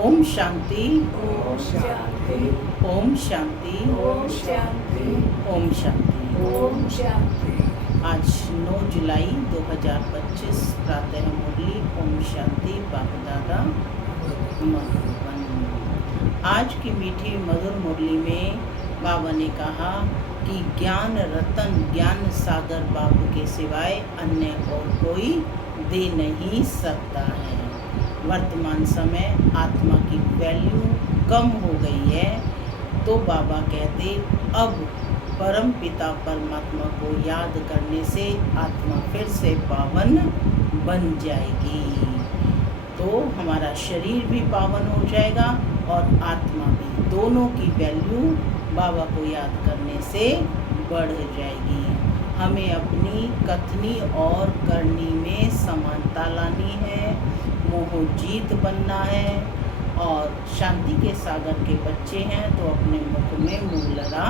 ओम शांति। ओम शांति। ओम शांति। ओम शांति। ओम शांति। ओम शांति। आज 9 जुलाई 2025 प्रातः मुरली ओम शांति बाबा दादा मधुबन। आज की मीठी मधुर मुरली में बाबा ने कहा कि ज्ञान रतन ज्ञान सागर बाबू के सिवाय अन्य और कोई दे नहीं सकता है। वर्तमान समय आत्मा की वैल्यू कम हो गई है, तो बाबा कहते अब परम पिता परमात्मा को याद करने से आत्मा फिर से पावन बन जाएगी। तो हमारा शरीर भी पावन हो जाएगा और आत्मा भी, दोनों की वैल्यू बाबा को याद करने से बढ़ जाएगी। हमें अपनी कथनी और करनी में समानता लानी है, मोह जीत बनना है और शांति के सागर के बच्चे हैं तो अपने मुख में मूलरा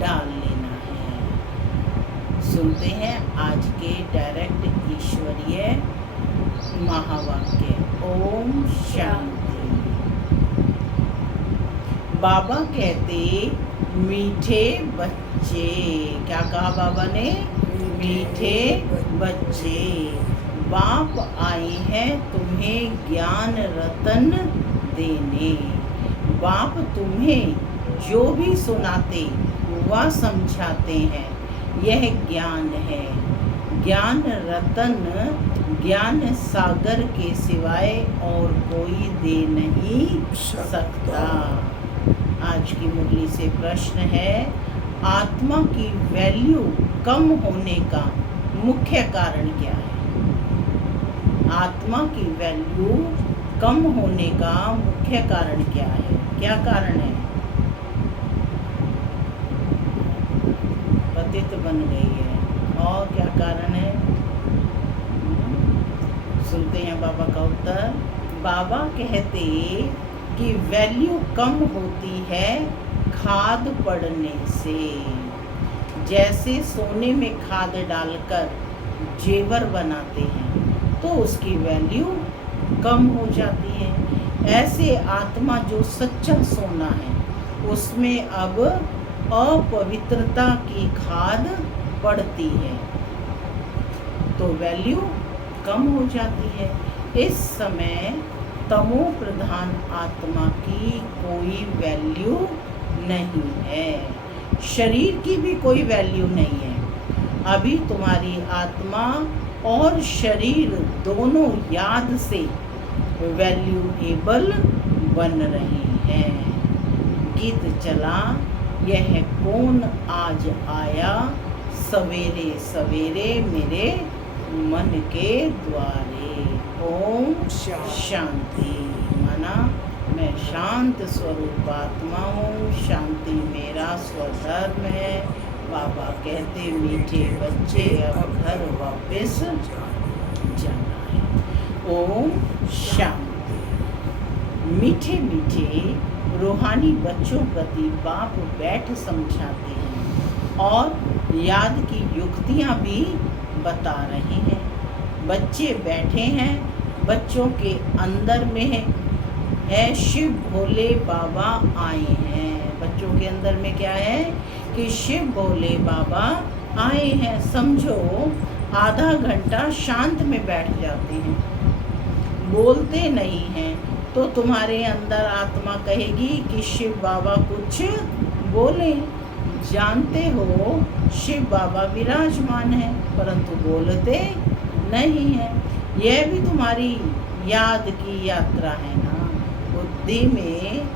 डाल लेना है। सुनते हैं आज के डायरेक्ट ईश्वरीय महावाक्य। ओम शांति। बाबा कहते मीठे बच्चे, क्या कहा बाबा ने? मीठे बच्चे, बाप आए हैं तुम्हें ज्ञान रतन देने। बाप तुम्हें जो भी सुनाते वह समझाते हैं, यह ज्ञान है। ज्ञान रतन ज्ञान सागर के सिवाय और कोई दे नहीं सकता। आज की मुरली से प्रश्न है, आत्मा की वैल्यू कम होने का मुख्य कारण क्या है? आत्मा की वैल्यू कम होने का मुख्य कारण क्या है? क्या कारण है? पतित बन गई है। और क्या कारण है? सुनते हैं बाबा का उत्तर। बाबा कहते कि वैल्यू कम होती है खाद पड़ने से। जैसे सोने में खाद डालकर जेवर बनाते हैं तो उसकी वैल्यू कम हो जाती है, ऐसे आत्मा जो सच्चा सोना है उसमें अब अपवित्रता की खाद पड़ती है तो वैल्यू कम हो जाती है। इस समय तमो प्रधान आत्मा की कोई वैल्यू नहीं है, शरीर की भी कोई वैल्यू नहीं है। अभी तुम्हारी आत्मा और शरीर दोनों याद से वैल्यूएबल बन रहे हैं। गीत चला, यह कौन आज आया सवेरे सवेरे मेरे मन के द्वारे। ओम शांति। माना मैं शांत स्वरूप आत्मा हूँ, शांति मेरा स्वधर्म है। बाबा कहते मीठे बच्चे अब घर वापस जाना है। ओम शांति। मीठे मीठे रूहानी बच्चों प्रति बाप बैठ समझाते हैं और याद की युक्तियाँ भी बता रहे हैं। बच्चे बैठे हैं, बच्चों के अंदर में है शिव भोले बाबा आए हैं। बच्चों के अंदर में क्या है कि शिव भोले बाबा आए हैं। समझो आधा घंटा शांत में बैठ जाते हैं, बोलते नहीं हैं, तो तुम्हारे अंदर आत्मा कहेगी कि शिव बाबा कुछ बोले। जानते हो शिव बाबा विराजमान है परंतु बोलते नहीं है। यह भी तुम्हारी याद की यात्रा है ना। बुद्धि में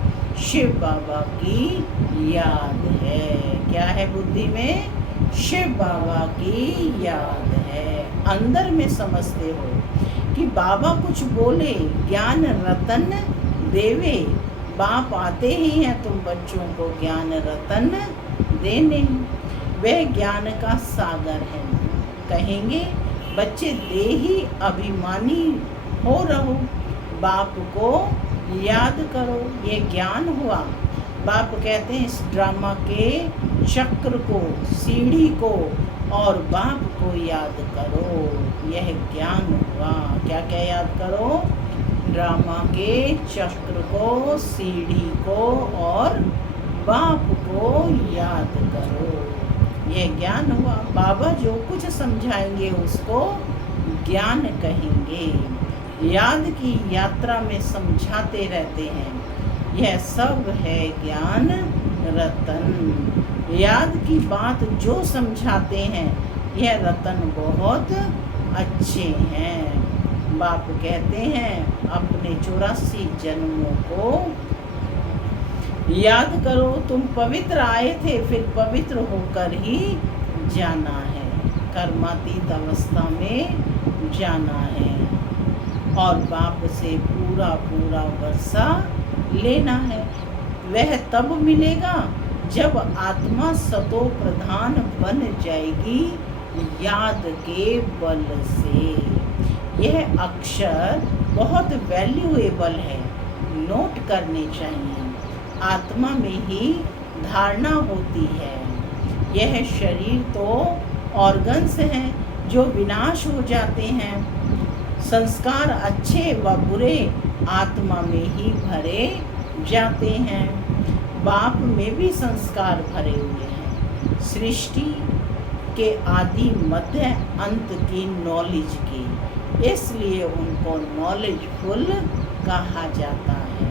शिव बाबा की याद है। क्या है बुद्धि में? शिव बाबा की याद है। अंदर में समझते हो कि बाबा कुछ बोले, ज्ञान रतन देवे। बाप आते ही हैं तुम बच्चों को ज्ञान रतन देने। वह ज्ञान का सागर है। कहेंगे बच्चे दे ही अभिमानी हो रहो, बाप को याद करो, ये ज्ञान हुआ। बाप कहते हैं इस ड्रामा के चक्र को, सीढ़ी को और बाप को याद करो, यह ज्ञान हुआ। क्या क्या याद करो? ड्रामा के चक्र को, सीढ़ी को और बाप को याद करो। यह ज्ञान हुआ। बाबा जो कुछ समझाएंगे उसको ज्ञान कहेंगे। याद की यात्रा में समझाते रहते हैं। यह सब है ज्ञान रतन। याद की बात जो समझाते हैं यह रतन बहुत अच्छे हैं। बाप कहते हैं अपने 84 जन्मों को याद करो। तुम पवित्र आए थे, फिर पवित्र होकर ही जाना है। कर्मातीत अवस्था में जाना है और बाप से पूरा पूरा वर्षा लेना है। वह तब मिलेगा जब आत्मा सतो प्रधान बन जाएगी याद के बल से। यह अक्षर बहुत वैल्यूएबल है, नोट करने चाहिए। आत्मा में ही धारणा होती है। यह शरीर तो ऑर्गन्स हैं जो विनाश हो जाते हैं। संस्कार अच्छे व बुरे आत्मा में ही भरे जाते हैं। बाप में भी संस्कार भरे हुए हैं, सृष्टि के आदि मध्य अंत की नॉलेज की। इसलिए उनको नॉलेजफुल कहा जाता है।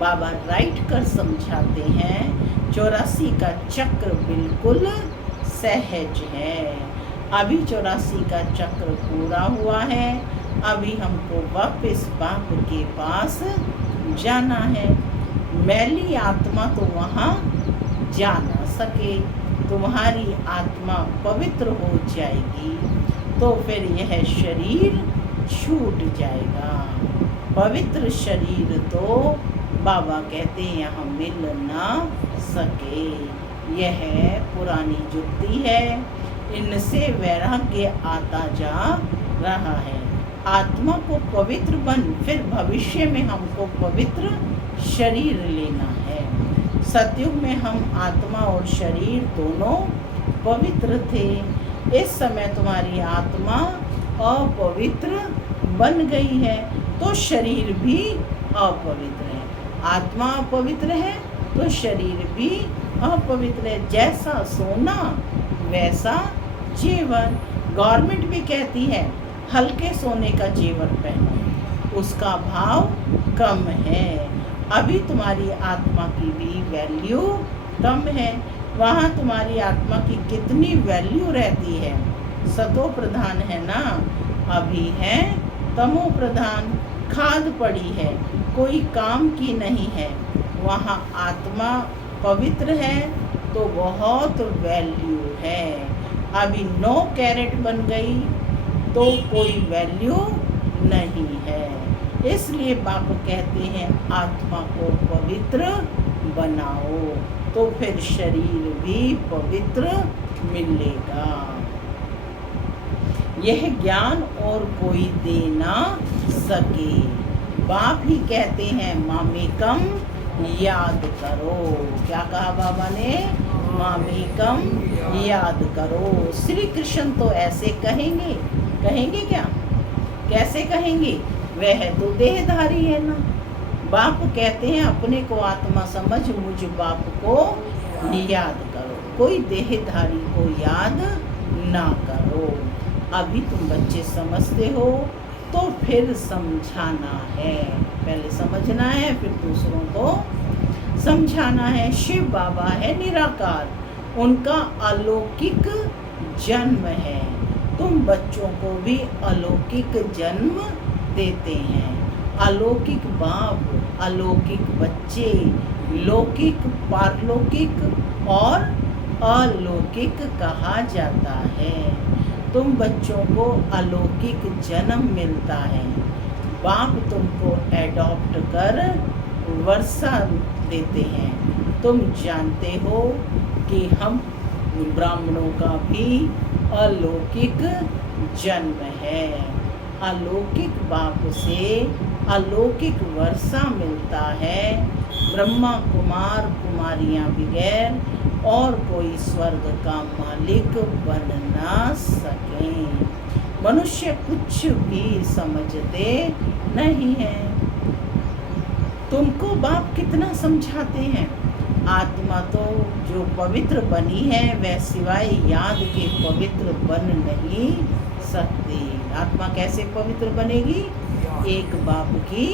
बाबा राइट कर समझाते हैं 84 का चक्र बिल्कुल सहज है। अभी 84 का चक्र पूरा हुआ है। अभी हमको वापस बाप के पास जाना है। मैली आत्मा तो वहाँ जा ना सके। तुम्हारी आत्मा पवित्र हो जाएगी तो फिर यह शरीर छूट जाएगा। पवित्र शरीर तो बाबा कहते हैं यहाँ मिल ना सके। यह पुरानी जुक्ति है। इनसे वैराग्य आता जा रहा है। आत्मा को पवित्र बन, फिर भविष्य में हमको पवित्र शरीर लेना है। सतयुग में हम आत्मा और शरीर दोनों पवित्र थे। इस समय तुम्हारी आत्मा अपवित्र बन गई है तो शरीर भी अपवित्र है। आत्मा अपवित्र है तो शरीर भी अपवित्र है। जैसा सोना वैसा जेवर। गवर्नमेंट भी कहती है हल्के सोने का जेवर पहनो, उसका भाव कम है। अभी तुम्हारी आत्मा की भी वैल्यू कम है। वहाँ तुम्हारी आत्मा की कितनी वैल्यू रहती है। सतो प्रधान है ना, अभी है तमो प्रधान। खाद पड़ी है, कोई काम की नहीं है। वहाँ आत्मा पवित्र है तो बहुत वैल्यू है। अभी 9 कैरेट बन गई तो कोई वैल्यू नहीं है। इसलिए बाप कहते हैं आत्मा को पवित्र बनाओ तो फिर शरीर भी पवित्र मिलेगा। यह ज्ञान और कोई दे ना सके। बाप ही कहते हैं मामेकम याद करो। क्या कहा बाबा ने? मामेकम याद करो। श्री कृष्ण तो ऐसे कहेंगे, कहेंगे क्या? कैसे कहेंगे? वह तो देहधारी है ना। बाप कहते हैं अपने को आत्मा समझ मुझ बाप को याद करो, कोई देहधारी को याद ना करो। अभी तुम बच्चे समझते हो तो फिर समझाना है। पहले समझना है फिर दूसरों को समझाना है। शिव बाबा है निराकार, उनका अलौकिक जन्म है। तुम बच्चों को भी अलौकिक जन्म देते हैं। अलौकिक बाप, अलौकिक बच्चे, लौकिक, पारलौकिक और अलौकिक कहा जाता है। तुम बच्चों को अलौकिक जन्म मिलता है। बाप तुमको एडॉप्ट कर वर्षा देते हैं। तुम जानते हो कि हम ब्राह्मणों का भी अलौकिक जन्म है। अलौकिक बाप से अलौकिक वर्षा मिलता है। ब्रह्मा कुमार कुमारियां बगैर और कोई स्वर्ग का मालिक बन ना सकें। मनुष्य कुछ भी समझते नहीं है। तुमको बाप कितना समझाते हैं, आत्मा तो जो पवित्र बनी है वह सिवाय याद के पवित्र बन नहीं सकती। आत्मा कैसे पवित्र बनेगी? एक बाप की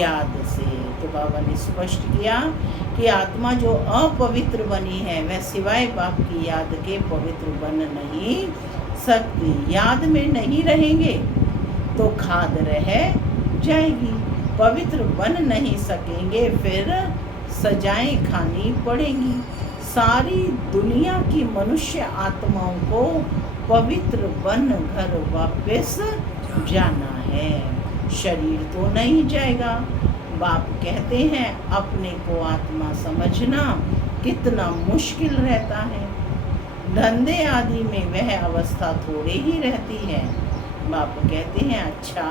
याद से। तो बाबा ने स्पष्ट किया कि आत्मा जो अपवित्र बनी है वह सिवाय बाप की याद के पवित्र बन नहीं सकती। याद में नहीं रहेंगे तो खाद रह जाएगी, पवित्र बन नहीं सकेंगे, फिर सजाएं खानी पड़ेंगी। सारी दुनिया की मनुष्य आत्माओं को पवित्र बन घर वापस जाना है, शरीर तो नहीं जाएगा। बाप कहते हैं अपने को आत्मा समझना कितना मुश्किल रहता है। धंधे आदि में वह अवस्था थोड़े ही रहती है। बाप कहते हैं अच्छा,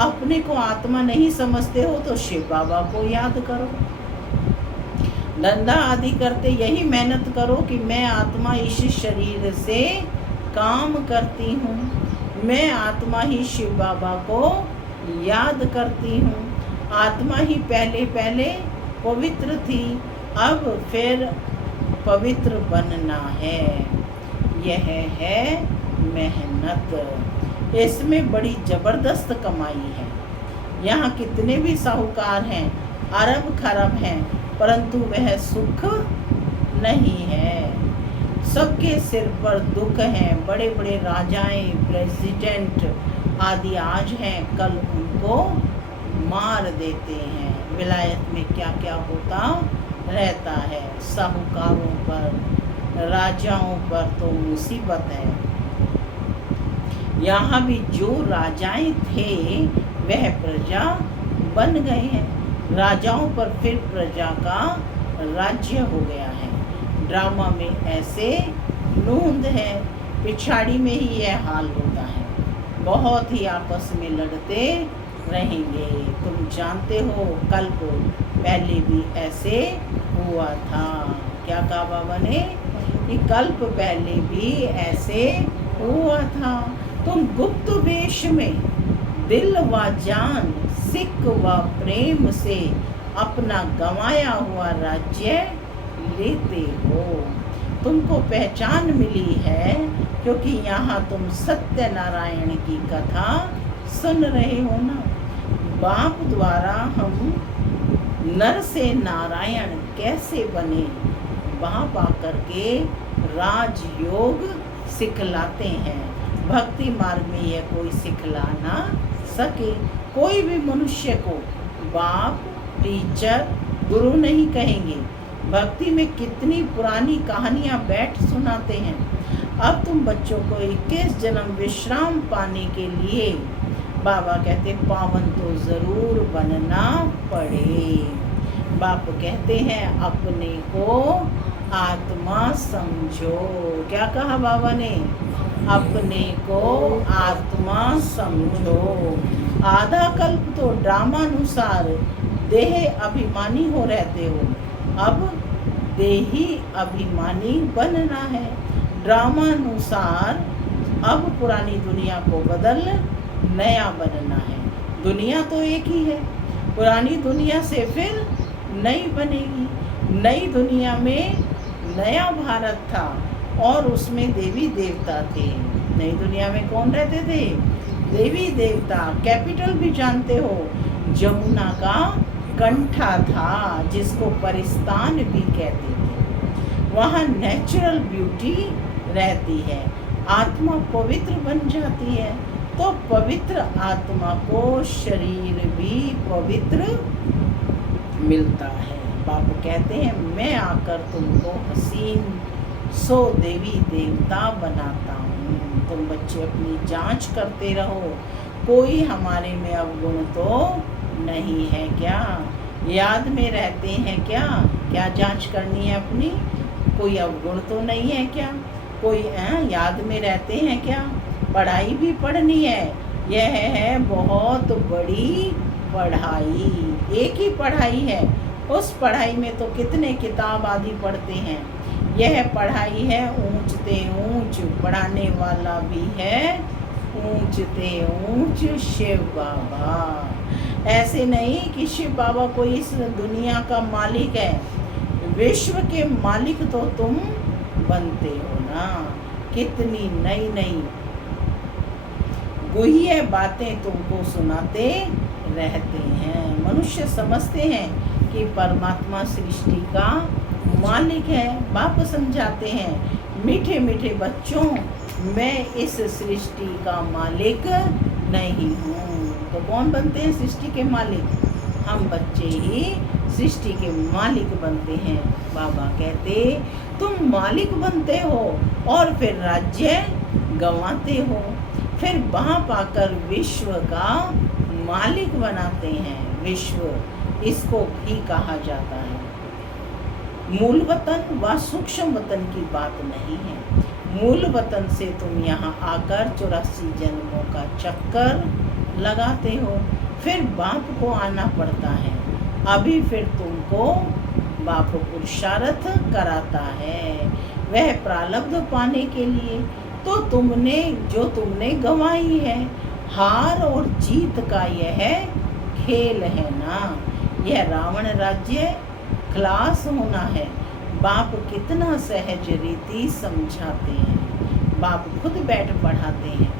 अपने को आत्मा नहीं समझते हो तो शिव बाबा को याद करो। धंधा आदि करते यही मेहनत करो कि मैं आत्मा इस शरीर से काम करती हूँ, मैं आत्मा ही शिव बाबा को याद करती हूँ। आत्मा ही पहले पहले पवित्र थी, अब फिर पवित्र बनना है। यह है मेहनत, इसमें बड़ी जबरदस्त कमाई है। यहाँ कितने भी साहूकार हैं, अरब खरब हैं, परंतु वह सुख नहीं है। सबके सिर पर दुख हैं। बड़े बड़े राजाएं, प्रेसिडेंट आदि आज हैं, कल उनको मार देते हैं। विलायत में क्या क्या होता रहता है। साहूकारों पर, राजाओं पर तो मुसीबत है। यहाँ भी जो राजाएं थे वह प्रजा बन गए हैं। राजाओं पर फिर प्रजा का राज्य हो गया है। ड्रामा में ऐसे नूंद है, पिछाड़ी में ही यह हाल होता है। बहुत ही आपस में लड़ते रहेंगे। तुम जानते हो कल्प पहले भी ऐसे हुआ था। क्या कहा बाबा ने कि कल्प पहले भी ऐसे हुआ था। तुम गुप्त वेश में दिल व जान, सिक व प्रेम से अपना गंवाया हुआ राज्य लेते हो। तुमको पहचान मिली है क्योंकि यहाँ तुम सत्यनारायण की कथा सुन रहे हो ना। बाप द्वारा हम नर से नारायण कैसे बने, बाप आकर के राजयोग सिखलाते हैं। भक्ति मार्ग में यह कोई सिखला ना सके। कोई भी मनुष्य को बाप, टीचर, गुरु नहीं कहेंगे। भक्ति में कितनी पुरानी कहानियां बैठ सुनाते हैं। अब तुम बच्चों को 21 जन्म विश्राम पाने के लिए बाबा कहते पावन तो जरूर बनना पड़े। बाप कहते हैं अपने को आत्मा समझो। क्या कहा बाबा ने? अपने को आत्मा समझो। आधा कल्प तो ड्रामानुसार देह अभिमानी हो रहते हो, अब देही अभिमानी बनना है। ड्रामानुसार अब पुरानी दुनिया को बदल नया बनना है। दुनिया तो एक ही है, पुरानी दुनिया से फिर नई बनेगी। नई दुनिया में नया भारत था और उसमें देवी देवता थे। नई दुनिया में कौन रहते थे? देवी देवता। कैपिटल भी जानते हो, जमुना का कंठा था जिसको परिस्तान भी कहते थे। वहाँ नेचुरल ब्यूटी रहती है। आत्मा पवित्र बन जाती है तो पवित्र आत्मा को शरीर भी पवित्र मिलता है। बाप कहते हैं मैं आकर तुमको हसीन सो देवी देवता बनाता हूँ। तुम बच्चे अपनी जांच करते रहो, कोई हमारे में अवगुण तो नहीं है क्या? याद में रहते हैं क्या? क्या जांच करनी है अपनी? कोई अवगुण तो नहीं है क्या? कोई याद में रहते हैं क्या? पढ़ाई भी पढ़नी है। यह है बहुत बड़ी पढ़ाई। एक ही पढ़ाई है, उस पढ़ाई में तो कितने किताब आदि पढ़ते हैं। यह पढ़ाई है ऊंच ते ऊंच, पढ़ाने वाला भी है ऊंचते ऊंच शिव बाबा। ऐसे नहीं कि शिव बाबा कोई इस दुनिया का मालिक है, विश्व के मालिक तो तुम बनते हो ना। कितनी नई नई गुह्य बातें तुमको सुनाते रहते हैं। मनुष्य समझते हैं कि परमात्मा सृष्टि का मालिक है, बाप समझाते हैं मीठे मीठे बच्चों, मैं इस सृष्टि का मालिक नहीं हूँ। तो कौन बनते हैं सृष्टि के मालिक? हम बच्चे ही सृष्टि के मालिक बनते हैं। बाबा कहते तुम मालिक बनते हो और फिर राज्य गंवाते हो, फिर वहाँ पाकर विश्व का मालिक बनाते हैं। विश्व इसको भी कहा जाता है। मूल वतन व सूक्ष्म वतन की बात नहीं है। मूल वतन से तुम यहाँ आकर 84 जन्मों का चक्कर लगाते हो, फिर बाप को आना पड़ता है। अभी फिर तुमको बाप पुरुषार्थ कराता है, वह प्रारब्ध पाने के लिए। तो तुमने गंवाई है, हार और जीत का यह खेल है ना। यह रावण राज्य क्लास होना है। बाप कितना सहज रीति समझाते हैं। बाप खुद बैठ पढ़ाते हैं,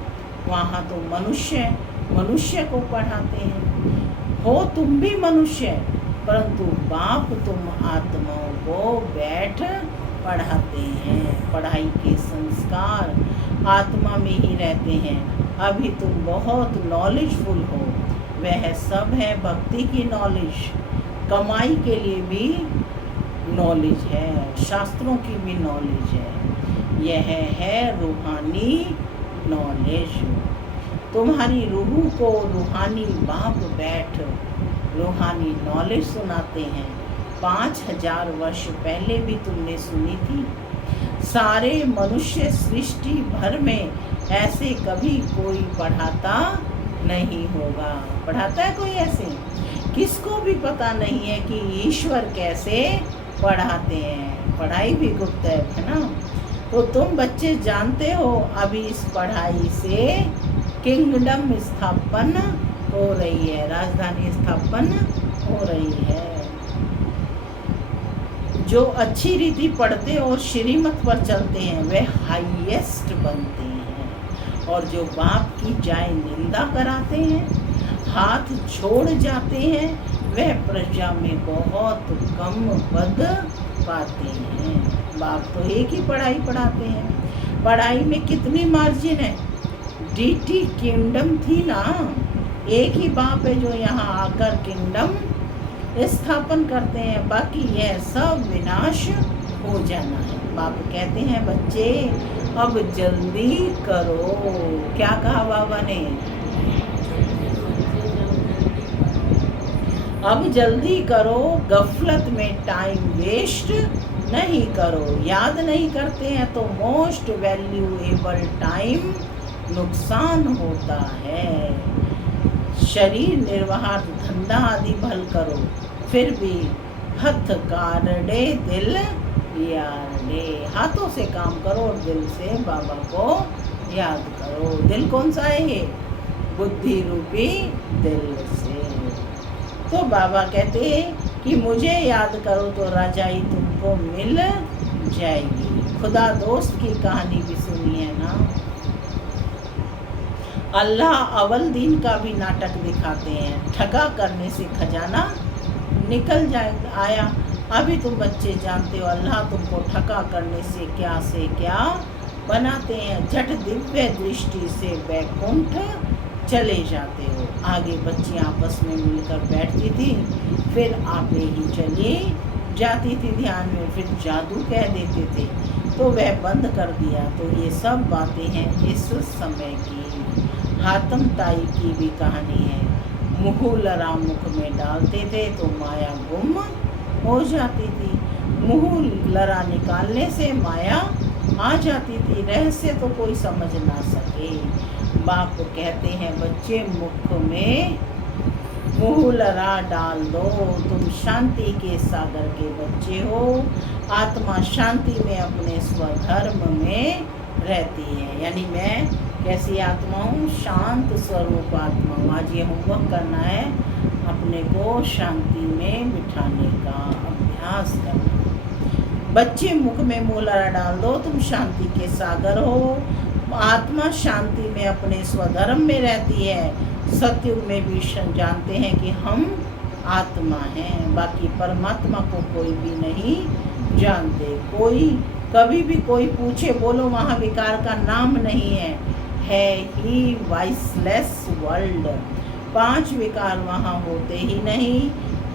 वहाँ तो मनुष्य को पढ़ाते हैं। हो तुम भी मनुष्य, परंतु बाप तुम आत्माओं को बैठ पढ़ाते हैं। पढ़ाई के संस्कार आत्मा में ही रहते हैं। अभी तुम बहुत नॉलेजफुल हो, वह सब है भक्ति की नॉलेज। कमाई के लिए भी नॉलेज है, शास्त्रों की भी नॉलेज है। यह है रूहानी नॉलेज। तुम्हारी रूह को रूहानी बाप बैठ रूहानी नॉलेज सुनाते हैं। 5000 वर्ष पहले भी तुमने सुनी थी। सारे मनुष्य सृष्टि भर में ऐसे कभी कोई पढ़ाता नहीं होगा। पढ़ाता है कोई ऐसे? किसको भी पता नहीं है कि ईश्वर कैसे पढ़ाते हैं। पढ़ाई भी गुप्त है ना। तो तुम बच्चे जानते हो अभी इस पढ़ाई से किंगडम स्थापन हो रही है, राजधानी स्थापन हो रही है। जो अच्छी रीति पढ़ते और श्रीमत पर चलते हैं वे हाईएस्ट बनते हैं, और जो बाप की जाय निंदा कराते हैं, हाथ छोड़ जाते हैं, वह प्रजा में बहुत कम पद पाते हैं। बाप तो एक ही पढ़ाई पढ़ाते हैं। पढ़ाई में कितनी मार्जिन है। डीटी किंगडम थी ना, एक ही बाप है जो यहाँ आकर किंगडम स्थापन करते हैं, बाकी यह सब विनाश हो जाना है। बाप कहते हैं बच्चे अब जल्दी करो। क्या कहा बाबा ने? अब जल्दी करो, गफलत में टाइम वेस्ट नहीं करो। याद नहीं करते हैं तो मोस्ट वैल्यूएबल टाइम नुकसान होता है। शरीर निर्वाह धंधा आदि भल करो, फिर भी हथ कारडे दिल यारडे। हाथों से काम करो और दिल से बाबा को याद करो। दिल कौन सा है ये? बुद्धि रूपी दिल से। तो बाबा कहते हैं कि मुझे याद करो तो रजाई तुमको मिल जाएगी। खुदा दोस्त की कहानी भी सुनी है ना। अल्लाह अव्वल दिन का भी नाटक दिखाते हैं। ठगा करने से खजाना निकल आया। अभी तुम बच्चे जानते हो अल्लाह तुमको ठगा करने से क्या बनाते हैं। झट दिव्य दृष्टि से वैकुंठ चले जाते हो। आगे बच्ची आपस में मिलकर बैठती थी, फिर आपे ही चली जाती थी ध्यान में, फिर जादू कह देते थे तो वह बंद कर दिया। तो ये सब बातें हैं इस समय की। हातम ताई की भी कहानी है। मुँह लरा मुख में डालते थे तो माया गुम हो जाती थी। मुँह लरा निकालने से माया आ जाती थी। रहस्य तो कोई समझ ना सके। बाप कहते हैं बच्चे मुख में मुँह लरा डाल दो, तुम शांति के सागर के बच्चे हो। आत्मा शांति में अपने स्वधर्म में रहती है। यानी मैं कैसी आत्मा हूँ? शांत स्वरूप आत्मा हूँ। आज ये होमवर्क करना है, अपने को शांति में बिठाने का अभ्यास करना। बच्चे मुख में मोला डाल दो, तुम शांति के सागर हो। आत्मा शांति में अपने स्वधर्म में रहती है। सतयुग में भी जानते हैं कि हम आत्मा हैं, बाकी परमात्मा को कोई भी नहीं जानते। कोई कभी भी कोई पूछे, बोलो वहाँ विकार का नाम नहीं है ही वाइसलेस वर्ल्ड। 5 विकार वहाँ होते ही नहीं।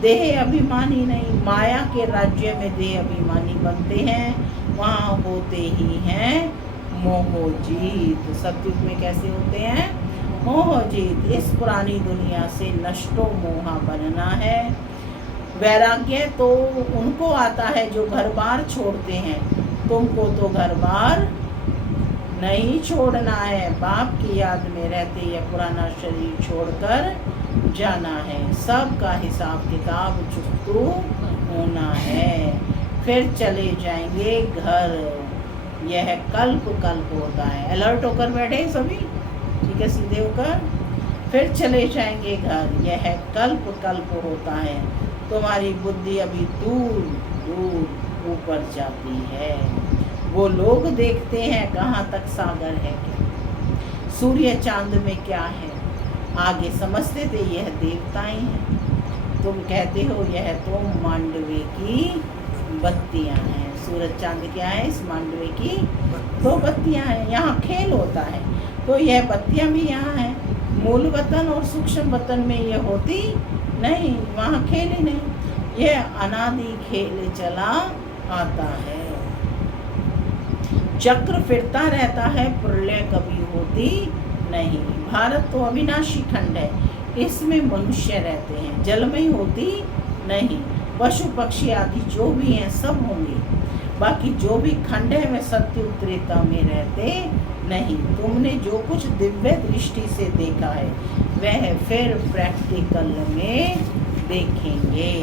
देह अभिमानी नहीं, माया के राज्य में देह अभिमानी बनते हैं, वहाँ होते ही हैं मोहजीत। सतयुग में कैसे होते हैं? मोहजीत। इस पुरानी दुनिया से नष्टो मोहा बनना है। वैराग्य तो उनको आता है जो घर बार छोड़ते हैं। तुमको तो घर बार नहीं छोड़ना है, बाप की याद में रहते ये पुराना शरीर छोड़कर जाना है। सबका हिसाब किताब चुकतू होना है, फिर चले जाएंगे घर। यह कल्प कल्प होता है। अलर्ट होकर बैठे सभी, ठीक है, सीधे होकर। फिर चले जाएंगे घर, यह कल्प कल्प होता है। तुम्हारी बुद्धि अभी दूर दूर ऊपर जाती है। वो लोग देखते हैं कहाँ तक सागर है, क्या सूर्य चांद में क्या है, आगे समझते थे यह देवताएं हैं। तुम कहते हो यह तो मांडवे की बत्तियां हैं। सूरज चांद क्या है? इस मांडवे की 2 बत्तियां हैं। यहाँ खेल होता है तो यह बत्तियां भी यहाँ हैं। मूल वतन और सूक्ष्म वतन में ये होती नहीं, वहाँ खेल ही नहीं। यह अनादि खेल चला आता है। चक्र फिरता रहता है, प्रलय कभी होती नहीं। भारत तो अविनाशी खंड है, इसमें मनुष्य रहते हैं, जलमय होती नहीं। पशु पक्षी आदि जो भी हैं सब होंगे, बाकी जो भी खंड है वह सत्युग त्रेता में रहते नहीं। तुमने जो कुछ दिव्य दृष्टि से देखा है वह फिर प्रैक्टिकल में देखेंगे।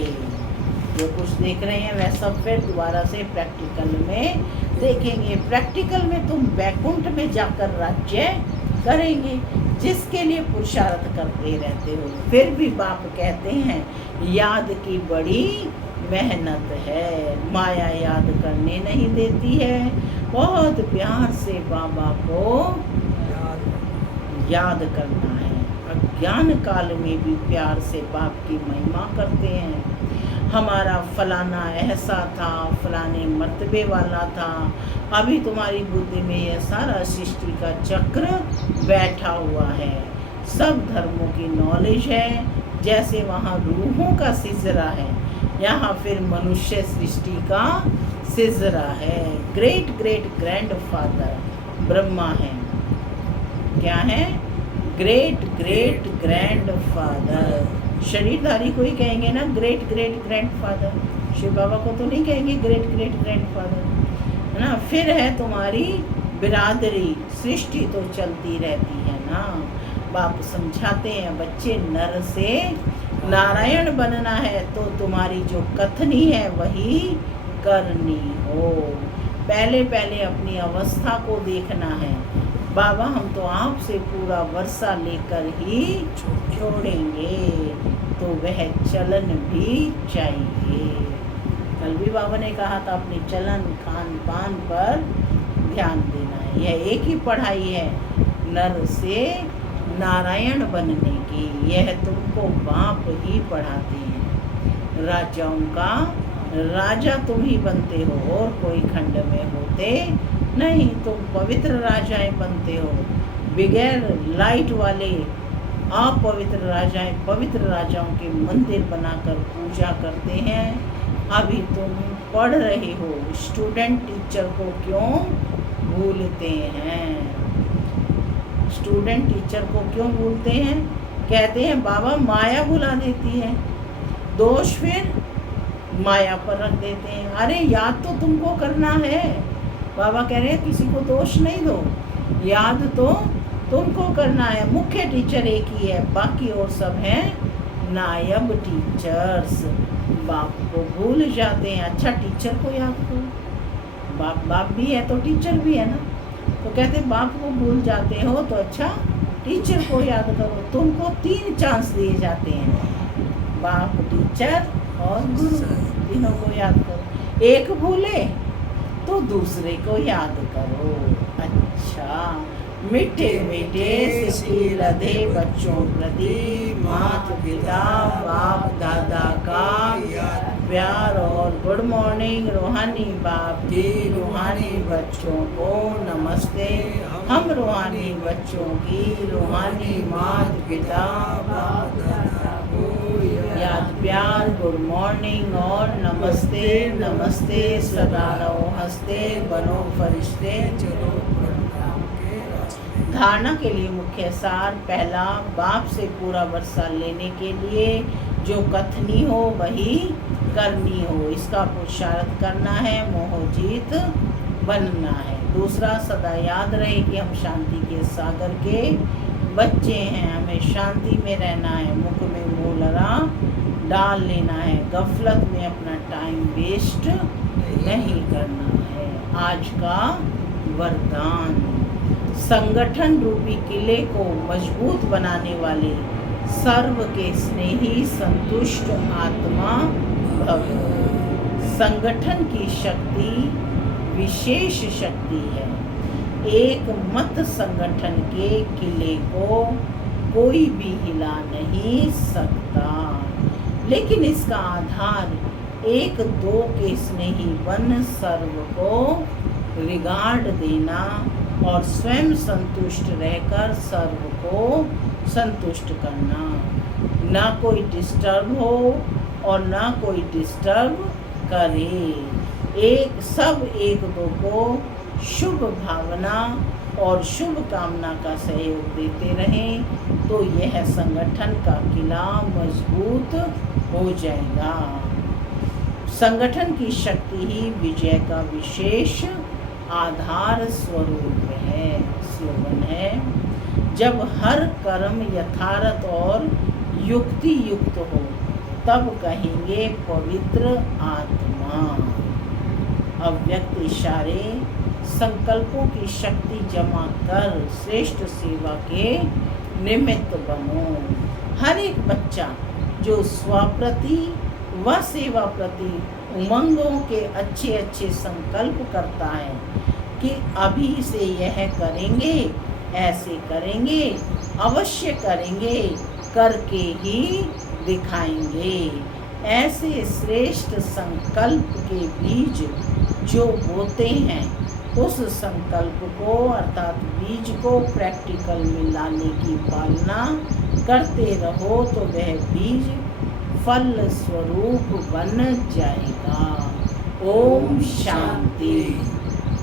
जो कुछ देख रहे हैं वह सब फिर दोबारा से प्रैक्टिकल में देखेंगे। प्रैक्टिकल में तुम वैकुंठ में जाकर राज्य करेंगे, जिसके लिए पुरुषार्थ करते रहते हो। फिर भी बाप कहते हैं याद की बड़ी मेहनत है, माया याद करने नहीं देती है। बहुत प्यार से बाबा को याद करना है। अज्ञान काल में भी प्यार से बाप की महिमा करते हैं। हमारा फलाना ऐसा था, फलाने मर्तबे वाला था। अभी तुम्हारी बुद्धि में यह सारा सृष्टि का चक्र बैठा हुआ है। सब धर्मों की नॉलेज है। जैसे वहाँ रूहों का सिजरा है, यहाँ फिर मनुष्य सृष्टि का सिजरा है। Great great grand father Brahma है। क्या है? Great great grand father. शरीरधारी को ही कहेंगे ना great great grand father. Shiv Baba को तो नहीं कहेंगे ग्रेट ग्रेट ग्रैंड फादर, है ना। फिर है तुम्हारी बिरादरी, सृष्टि तो चलती रहती है ना। बाप समझाते हैं बच्चे, नर से नारायण बनना है तो तुम्हारी जो कथनी है वही करनी हो। पहले पहले अपनी अवस्था को देखना है। बाबा हम तो आपसे पूरा वर्षा लेकर ही छोड़ेंगे, तो वह चलन भी चाहिए। कल भी बाबा ने कहा था अपने चलन खान पान पर ध्यान देना है। यह एक ही पढ़ाई है नर से नारायण बनने की, यह तुमको बाप ही पढ़ाते हैं। राजाओं का राजा तुम ही बनते हो और कोई खंड में होते नहीं। तुम पवित्र राजाएं बनते हो। बगैर लाइट वाले अपवित्र राजाएं पवित्र राजाओं के मंदिर बनाकर पूजा करते हैं। अभी तुम पढ़ रहे हो, स्टूडेंट टीचर को क्यों भूलते हैं? स्टूडेंट टीचर को क्यों भूलते हैं? कहते हैं बाबा माया भुला देती है। दोष फिर माया पर रख देते हैं। अरे याद तो तुमको करना है। बाबा कह रहे हैं किसी को दोष नहीं दो, याद तो तुमको करना है। मुख्य टीचर एक ही है, बाकी और सब हैं नायब टीचर्स। बाप को भूल जाते हैं। अच्छा टीचर को याद करो। बाप बाप भी है तो टीचर भी है ना। तो कहते बाप को भूल जाते हो तो अच्छा टीचर को याद करो। तुमको 3 चांस दिए जाते हैं, बाप, टीचर और गुरु, तीनों को याद करो। एक भूले तो दूसरे को याद करो। अच्छा, मीठे मीठे सिक्के लदे बच्चों प्रति माता पिता बाप दादा का प्यार और गुड मॉर्निंग रूहानी बाप की रूहानी बच्चों को नमस्ते। हम रूहानी बच्चों की रूहानी माता पिता बाप दादा को याद प्यार गुड मॉर्निंग और नमस्ते नमस्ते। सदा रहो हंसते, बनो फरिश्ते, चलो प्रभु के रास्ते। धारणा के लिए मुख्य सार। पहला, बाप से पूरा वर्षा लेने के लिए जो कथनी हो वही करनी हो, इसका पुरुषार्थ करना है, मोहजीत बनना है। दूसरा, सदा याद रहे कि हम शांति के सागर के बच्चे हैं, हमें शांति में रहना है, मुख में मुँह लगा डाल लेना है, गफलत में अपना टाइम वेस्ट नहीं करना है। आज का वरदान, संगठन रूपी किले को मजबूत बनाने वाले सर्व के स्नेही संतुष्ट आत्मा भव। संगठन की शक्ति विशेष शक्ति है। एक मत संगठन के किले को कोई भी हिला नहीं सकता, लेकिन इसका आधार एक दो के स्नेही बन सर्व को रिगार्ड देना और स्वयं संतुष्ट रहकर सर्व को संतुष्ट करना। ना कोई डिस्टर्ब हो और ना कोई डिस्टर्ब करे। सब एक दो को शुभ भावना और शुभ कामना का सहयोग देते रहें तो यह संगठन का किला मजबूत हो जाएगा। संगठन की शक्ति ही विजय का विशेष आधार स्वरूप है। स्लोगन है, जब हर कर्म यथार्थ और युक्ति युक्त हो तब कहेंगे पवित्र आत्मा। अव्यक्त इशारे, संकल्पों की शक्ति जमा कर श्रेष्ठ सेवा के निमित्त बनो। हर एक बच्चा जो स्वप्रति व सेवा प्रति उमंगों के अच्छे अच्छे संकल्प करता है कि अभी से यह करेंगे, ऐसे करेंगे, अवश्य करेंगे, करके ही दिखाएंगे, ऐसे श्रेष्ठ संकल्प के बीज जो बोते हैं उस संकल्प को अर्थात बीज को प्रैक्टिकल में लाने की पालना करते रहो तो वह बीज फल स्वरूप बन जाएगा। ओम शांति।